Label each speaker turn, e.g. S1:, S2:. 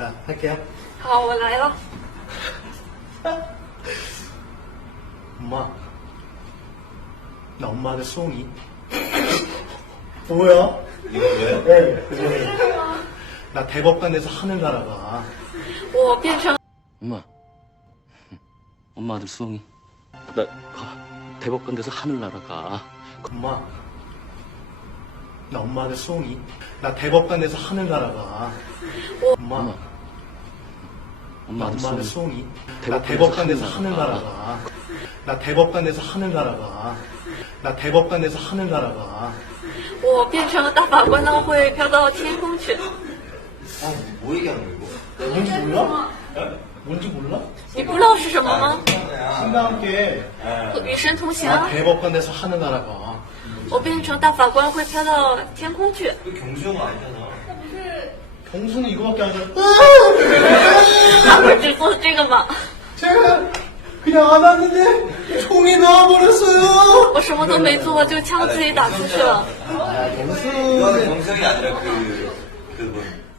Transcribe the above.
S1: 자, 할게요.
S2: 好，我来了。
S1: 엄마, 나 엄마 아들 수홍이. 뭐야?
S3: 이거 왜?
S1: 네, 그전에 나 대법관에서 하늘 날아가.
S2: 我变成
S4: 엄마 아들 수홍이 나 대법관 돼서 하늘 날아가.
S1: 엄마, 나 엄마 아들 수홍이. 나 대법관에서 하늘 날아가. 엄마,
S4: 엄마 아들
S1: 엄마 아들
S4: 수홍이
S1: 수홍이. 나 대법관에서 하늘 날아가. 나 대법관에서 하늘 날아가. 나 대법관에서 하늘 날아가.
S2: 我变成大法官呢，会飘到天空去。
S3: 아, 뭐 얘기하는 거야, 이거?
S1: 뭔지 몰라? 뭔지 몰라?
S2: 你不知道是什么吗？
S1: 신과 함께
S2: 与神同行
S1: 나
S2: 啊！
S1: 대법관에서 하늘 날아가.
S2: 我变成大法官会飘到天空去。
S3: 그 경수 형 아니잖아.
S1: 경수는 이거밖에 안 해.
S2: 他不是只做这个吗？
S1: 제가 그냥 안 왔는데 총이 나와버렸어요.
S2: 我什么都没做，就枪自己打出去了。
S1: 아, 경수.
S3: 이거는 경수 형이 아니라 그분.